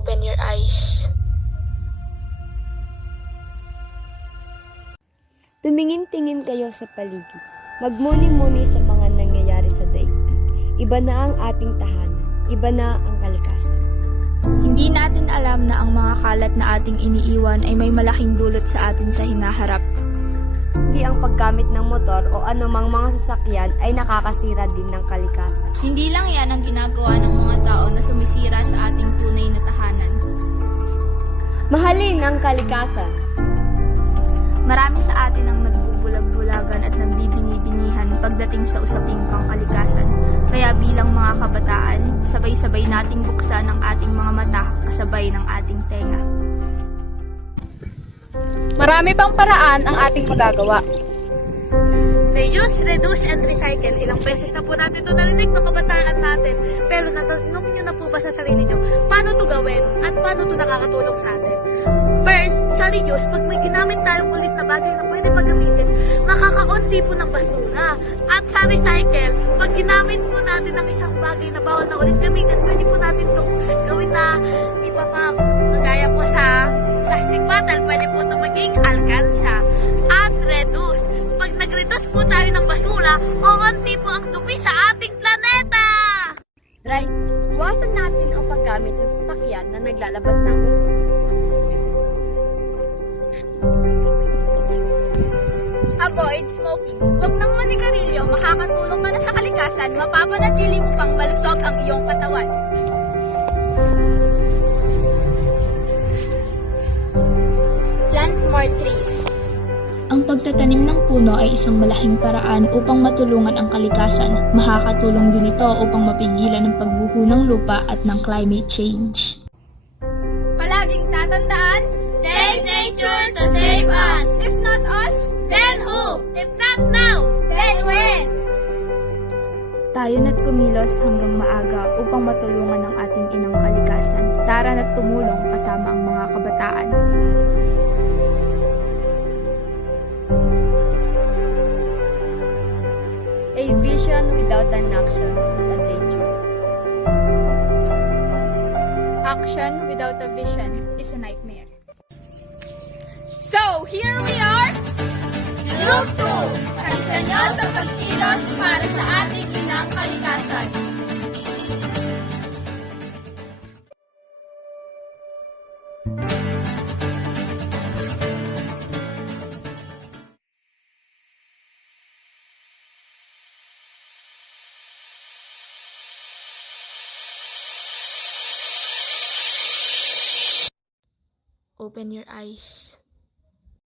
Open your eyes. Tumingin-tingin kayo sa paligid. Magmuni-muni sa mga nangyayari sa daigdig. Iba na ang ating tahanan. Iba na ang kalikasan. Hindi natin alam na ang mga kalat na ating iniiwan ay may malaking dulot sa atin sa hinaharap. Hindi ang paggamit ng motor o anumang mga sasakyan ay nakakasira din ng kalikasan. Hindi lang yan ang ginagawa ng mga tao na sumisira sa ating tunay na tahanan. Mahalin ang kalikasan. Marami sa atin ang nagbubulag-bulagan at nagbibingi-bingihan pagdating sa usaping pangkalikasan. Kaya bilang mga kabataan, sabay-sabay nating buksan ang ating mga mata kasabay ng ating tenga. Marami pang paraan ang ating magagawa. Reuse, reduce, and recycle. Ilang beses na po natin ito narinig ng kabataan natin. Pero natanong nyo na po ba sa sarili nyo, paano ito gawin at paano ito nakakatulong sa atin? First, sa reuse, pag may ginamit tayong ulit na bagay na pwede pagamitin, makakaunti po ng basura. At sa recycle, pag ginamit po natin ang isang bagay na bawal na ulit gamitin, pwede po natin itong gawin na iba pa. Kagaya po sa plastic bottle, pwede po ito maging alkansa. At reduce. Pag nag-reduce po tayo ng basura, uunti po ang dumi sa ating planeta! Right? Iwasan natin ang paggamit ng sasakyan na naglalabas ng usok. Avoid smoking. Huwag nang manigarilyo, makakatulong ka na sa kalikasan, mapapanatili mo pang malusog ang iyong katawan. Plant more trees. Ang pagtatanim ng puno ay isang malaking paraan upang matulungan ang kalikasan. Makakatulong din ito upang mapigilan ang pagguho ng lupa at ng climate change. Palaging tatandaan, Save nature to save us! if not us, Then who? If not now, then when? tayo na't kumilos hanggang maaga upang matulungan ang ating inang kalikasan. Tara na't tumulong kasama ang mga kabataan. A vision without an action is a danger. Action without a vision is a nightmare. So, here we are! Group 2, sa nyo sa pagkilos para sa ating inang kalikasan. Open your eyes.